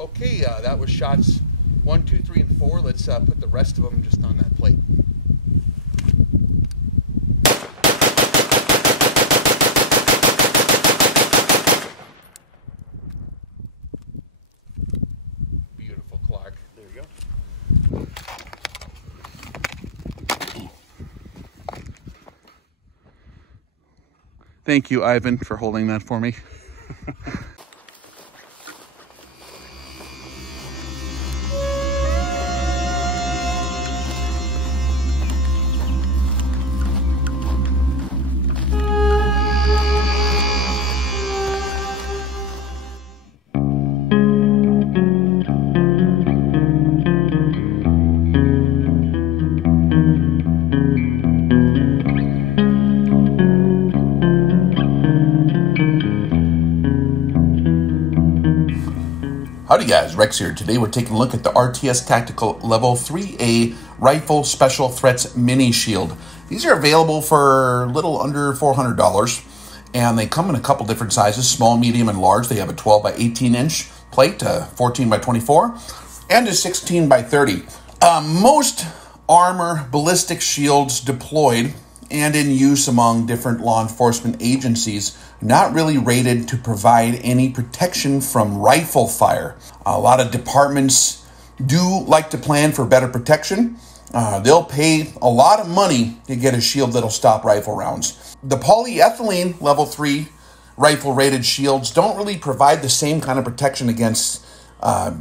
Okay, that was shots 1, 2, 3, and 4. Let's put the rest of them just on that plate. Beautiful, Clark. There you go. Thank you, Ivan, for holding that for me. Howdy guys, Rex here. Today we're taking a look at the RTS Tactical Level 3A Rifle Special Threats Mini Shield. These are available for a little under $400, and they come in a couple different sizes, small, medium, and large. They have a 12 by 18 inch plate, 14 by 24, and a 16 by 30. Most armor ballistic shields deployed and in use among different law enforcement agencies not really rated to provide any protection from rifle fire. A lot of departments do like to plan for better protection. They'll pay a lot of money to get a shield that'll stop rifle rounds. The polyethylene level 3 rifle rated shields don't really provide the same kind of protection against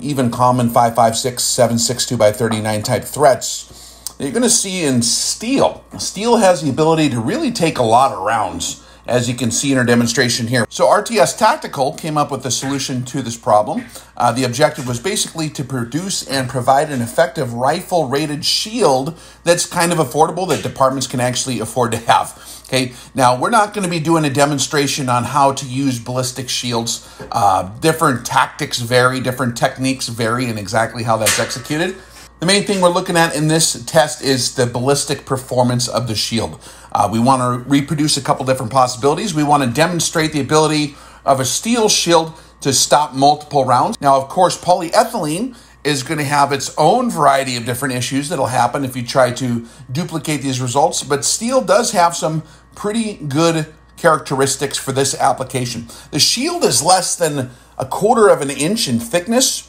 even common 5.56, 7.62 by 39 type threats that you're going to see in steel. Steel has the ability to really take a lot of rounds, as you can see in our demonstration here. So RTS Tactical came up with a solution to this problem. The objective was basically to produce and provide an effective rifle-rated shield that's kind of affordable, that departments can actually afford to have. Okay, now we're not going to be doing a demonstration on how to use ballistic shields. Different tactics vary, different techniques vary in exactly how that's executed. The main thing we're looking at in this test is the ballistic performance of the shield. We want to reproduce a couple different possibilities. We want to demonstrate the ability of a steel shield to stop multiple rounds. Now, of course, polyethylene is going to have its own variety of different issues that'll happen if you try to duplicate these results, but steel does have some pretty good characteristics for this application. The shield is less than 1/4 of an inch in thickness,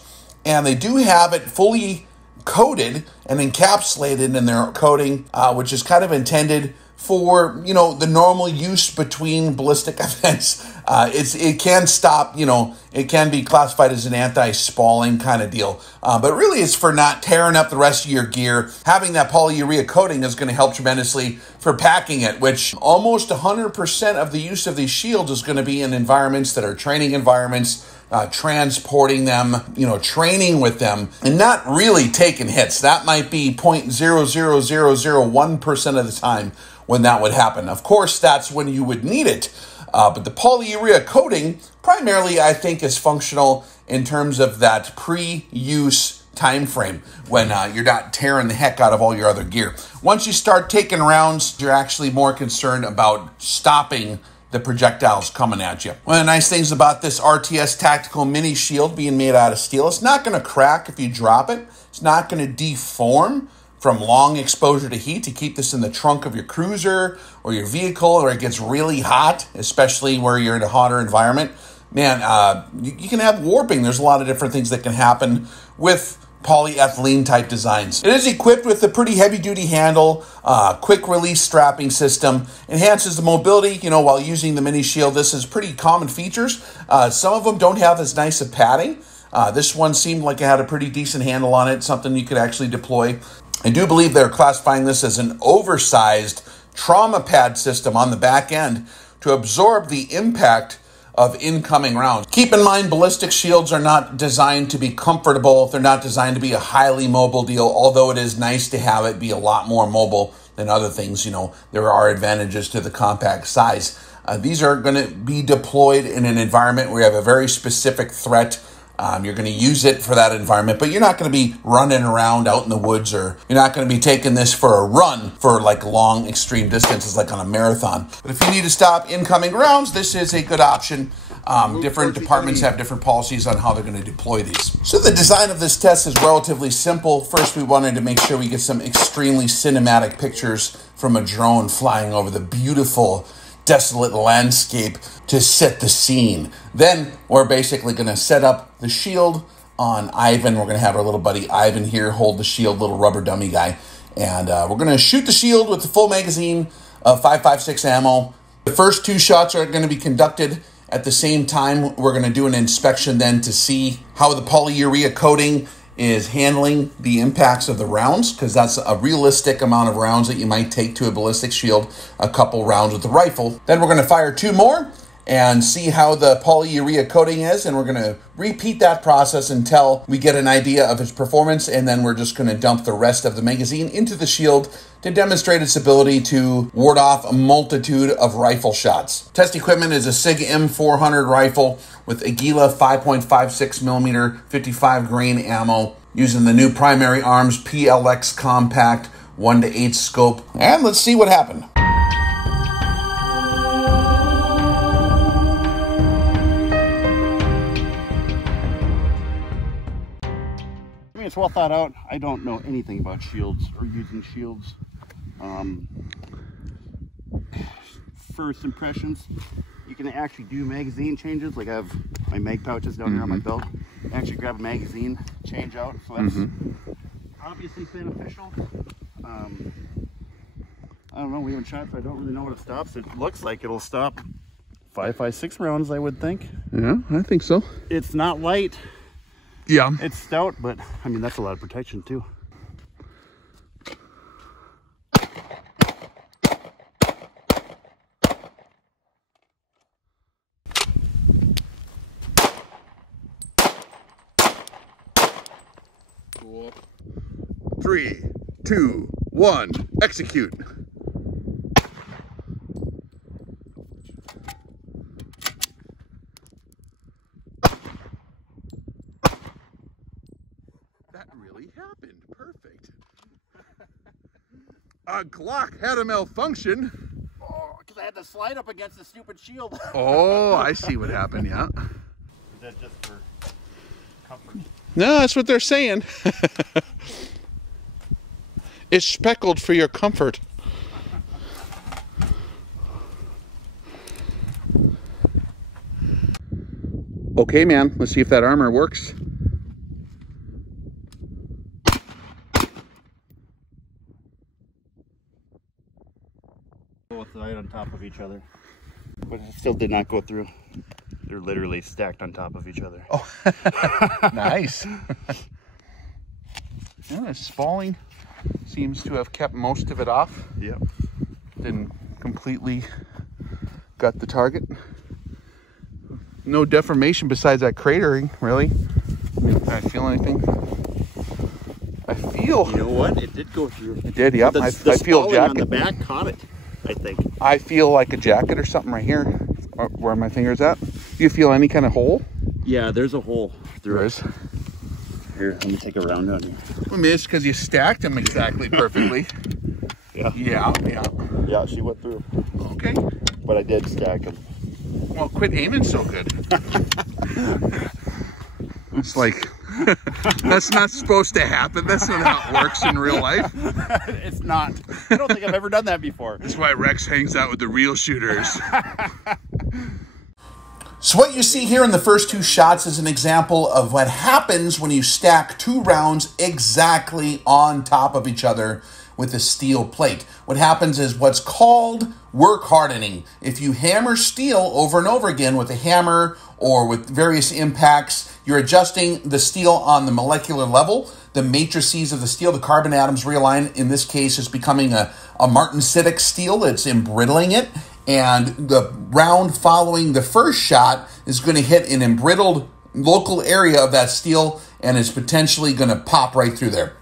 and they do have it fully coated and encapsulated in their coating, which is kind of intended for, you know, the normal use between ballistic events. It can stop, you know, it can be classified as an anti-spalling kind of deal. But really it's for not tearing up the rest of your gear. Having that polyurea coating is going to help tremendously for packing it, which almost 100% of the use of these shields is going to be in environments that are training environments, transporting them, you know, training with them, and not really taking hits. That might be 0.00001% of the time when that would happen. Of course, that's when you would need it. But the polyurea coating primarily, I think, is functional in terms of that pre-use time frame when you're not tearing the heck out of all your other gear. Once you start taking rounds, you're actually more concerned about stopping the projectiles coming at you. One of the nice things about this RTS Tactical Mini Shield being made out of steel, it's not going to crack if you drop it. It's not going to deform from long exposure to heat. To keep this in the trunk of your cruiser or your vehicle, or it gets really hot, especially where you're in a hotter environment. Man, you can have warping. There's a lot of different things that can happen with polyethylene type designs. It is equipped with a pretty heavy duty handle, quick release strapping system, enhances the mobility, you know, while using the mini shield. This is pretty common features. Some of them don't have as nice a padding. This one seemed like it had a pretty decent handle on it, something you could actually deploy. I do believe they're classifying this as an oversized trauma pad system on the back end to absorb the impact of incoming rounds. Keep in mind, ballistic shields are not designed to be comfortable. They're not designed to be a highly mobile deal, although it is nice to have it be a lot more mobile than other things. You know, there are advantages to the compact size. These are going to be deployed in an environment where you have a very specific threat. You're going to use it for that environment, but you're not going to be running around out in the woods, or you're not going to be taking this for a run for like long extreme distances like on a marathon. But if you need to stop incoming rounds, this is a good option. Different departments have different policies on how they're going to deploy these. So the design of this test is relatively simple. First, we wanted to make sure we get some extremely cinematic pictures from a drone flying over the beautiful, desolate landscape to set the scene. Then we're basically going to set up the shield on Ivan. We're going to have our little buddy Ivan here hold the shield, little rubber dummy guy. And we're going to shoot the shield with the full magazine of 5.56 ammo. The first 2 shots are going to be conducted at the same time. We're going to do an inspection then to see how the polyurea coating is handling the impacts of the rounds, because that's a realistic amount of rounds that you might take to a ballistic shield, a couple rounds with the rifle. Then we're going to fire 2 more and see how the polyurea coating is, and we're going to repeat that process until we get an idea of its performance, and then we're just going to dump the rest of the magazine into the shield to demonstrate its ability to ward off a multitude of rifle shots. Test equipment is a SIG M400 rifle with Aguila 5.56 millimeter 55 grain ammo using the new Primary Arms PLX compact 1:8 scope. And let's see what happened. It's well thought out. I don't know anything about shields or using shields. First impressions, you can actually do magazine changes. Like I have my mag pouches down here on my belt. Actually grab a magazine, change out. So that's obviously beneficial. I don't know, we haven't shot, so I don't really know what it stops. It looks like it'll stop 5.56 rounds, I would think. Yeah, I think so. It's not light. Yeah. It's stout, but I mean, that's a lot of protection too. Cool. 3, 2, 1, execute. That really happened. Perfect. A Glock had a malfunction. Oh, because I had to slide up against the stupid shield. Oh, I see what happened, yeah. Is that just for comfort? No, that's what they're saying. It's speckled for your comfort. Okay, man, let's see if that armor works. Both right on top of each other, but it still did not go through. They're literally stacked on top of each other. Oh, nice. Yeah, the spalling seems to have kept most of it off. Yep. Didn't completely gut the target. No deformation besides that cratering, really. Can I feel anything? I feel. You know what? It did go through. It did, yep. The I feel jacket. on the back caught it, I think. I feel like a jacket or something right here, where my finger's at. Do you feel any kind of hole? Yeah, there's a hole through There it. is. Here, let me take a round on here. I mean, it's because you stacked them exactly perfectly. Yeah. Yeah, yeah. Yeah, she went through. Okay. But I did stack them. Well, quit aiming so good. It's like, that's not supposed to happen. That's not how it works in real life. It's not. I don't think I've ever done that before. That's why Rex hangs out with the real shooters. So what you see here in the first 2 shots is an example of what happens when you stack 2 rounds exactly on top of each other with a steel plate. What happens is what's called work hardening. If you hammer steel over and over again with a hammer or with various impacts, you're adjusting the steel on the molecular level. The matrices of the steel, the carbon atoms realign. In this case, it's becoming a martensitic steel. It's embrittling it. And the round following the first shot is going to hit an embrittled local area of that steel, and it's potentially going to pop right through there.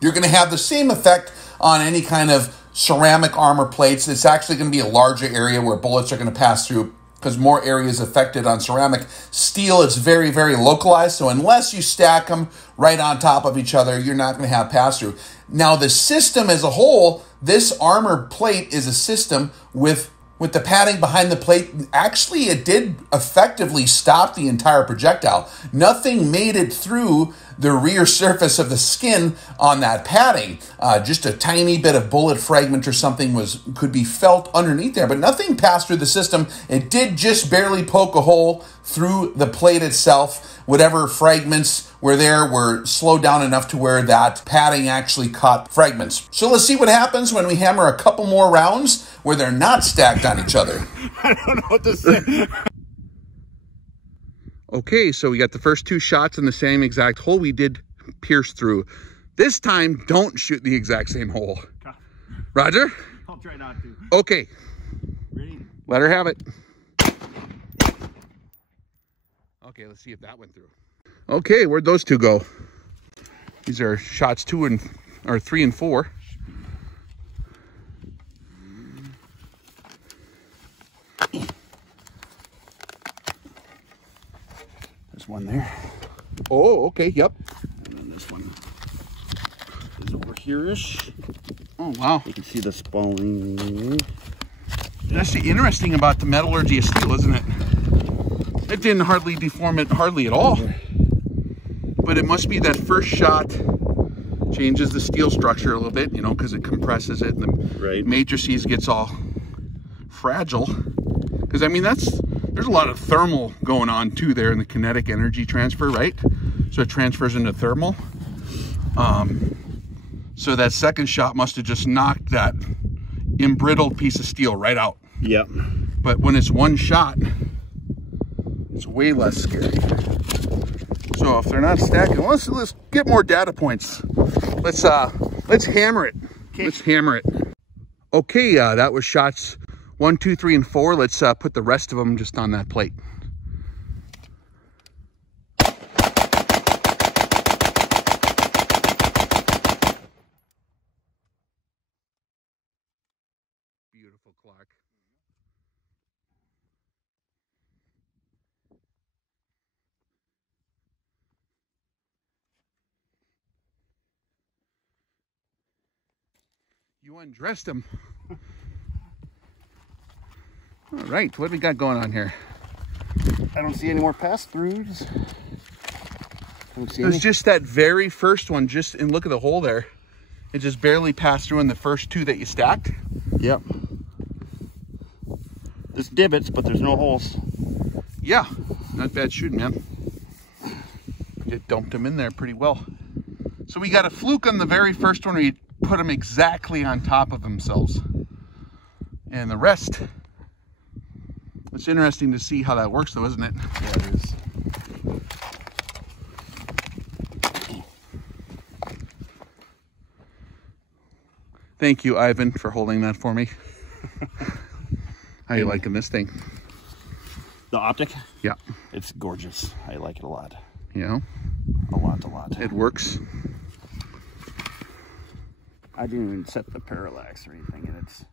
You're going to have the same effect on any kind of ceramic armor plates. It's actually going to be a larger area where bullets are going to pass through. because more areas affected on ceramic. Steel, it's very, very localized, so unless you stack them right on top of each other, you're not going to have pass-through. Now, the system as a whole, this armor plate is a system with the padding behind the plate. Actually, it did effectively stop the entire projectile. Nothing made it through the rear surface of the skin on that padding. Just a tiny bit of bullet fragment or something could be felt underneath there, but nothing passed through the system. It did just barely poke a hole through the plate itself. Whatever fragments were there were slowed down enough to where that padding actually caught fragments. So let's see what happens when we hammer a couple more rounds where they're not stacked on each other. I don't know what to say. Okay, so we got the first two shots in the same exact hole we did pierce through. This time, don't shoot the exact same hole. Roger? I'll try not to. Okay. Ready? Let her have it. Okay, let's see if that went through. Okay, where'd those two go? These are shots 3 and 4. There's one there. Oh, okay, yep. And then this one is over here-ish. Oh, wow. You can see the spalling. That's the interesting about the metallurgy of steel, isn't it? It didn't hardly deform it hardly at all. But it must be that first shot changes the steel structure a little bit, you know, because it compresses it and the matrices gets all fragile. Because, I mean, there's a lot of thermal going on too there in the kinetic energy transfer, right? So it transfers into thermal. So that second shot must have just knocked that embrittled piece of steel right out. Yep. But when it's one shot, it's way less scary. So if they're not stacking, let's get more data points. Let's hammer it. Okay. Let's hammer it. Okay, that was shots 1, 2, 3, and 4. Let's put the rest of them just on that plate. Beautiful, Clark. You undressed him. All right, what do we got going on here? I don't see any more pass-throughs. It was just that very first one, and look at the hole there. It just barely passed through in the first two that you stacked. Yep. There's divots, but there's no holes. Yeah, not bad shooting, man. You dumped them in there pretty well. So we got a fluke on the very first one where you put them exactly on top of themselves. And the rest, it's interesting to see how that works though, isn't it? Yeah, it is. Thank you, Ivan, for holding that for me. How you liking this thing? The optic? Yeah. It's gorgeous. I like it a lot. Yeah? A lot. It works. I didn't even set the parallax or anything, and it's,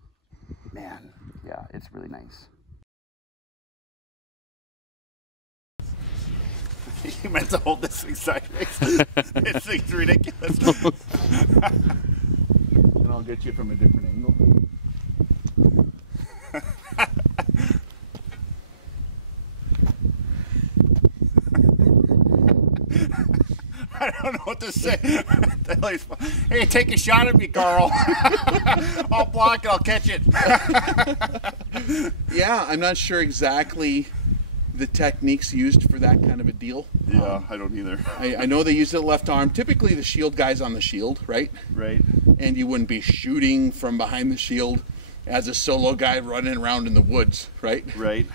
man, yeah, it's really nice. You meant to hold this thing sideways. This thing's ridiculous. And I'll get you from a different angle. I don't know what to say. Hey, take a shot at me, Carl. I'll block it, I'll catch it. Yeah, I'm not sure exactly the techniques used for that kind of a deal. Yeah, I don't either. I know they use the left arm. Typically the shield guy's on the shield, right? Right. And you wouldn't be shooting from behind the shield as a solo guy running around in the woods, right? Right.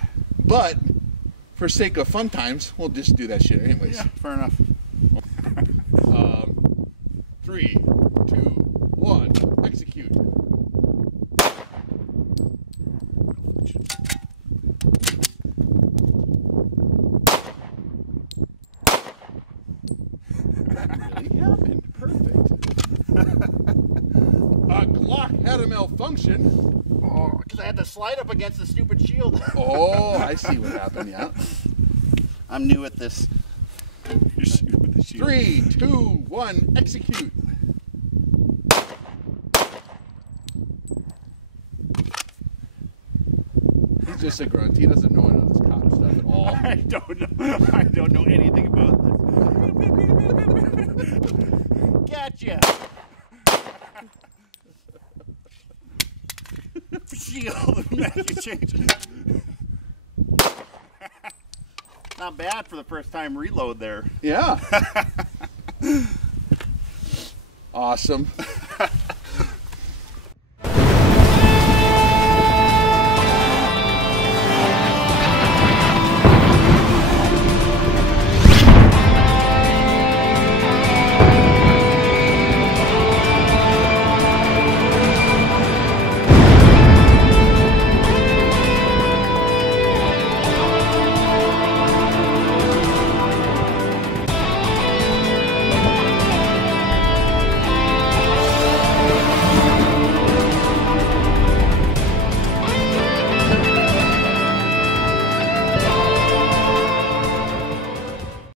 But for sake of fun times, we'll just do that shit anyways. Yeah, fair enough. 3, 2, 1, execute. Really happened. Perfect. A Glock had a malfunction. Because I had to slide up against the stupid shield. Oh, I see what happened, yeah. I'm new at this. You're shooting with the shield. 3, 2, 1, execute. He's just a grunt. He doesn't know any of this cop stuff at all. I don't know anything about this. Gotcha. Shield. Magic change. Not bad for the first time reload there. Yeah. Awesome.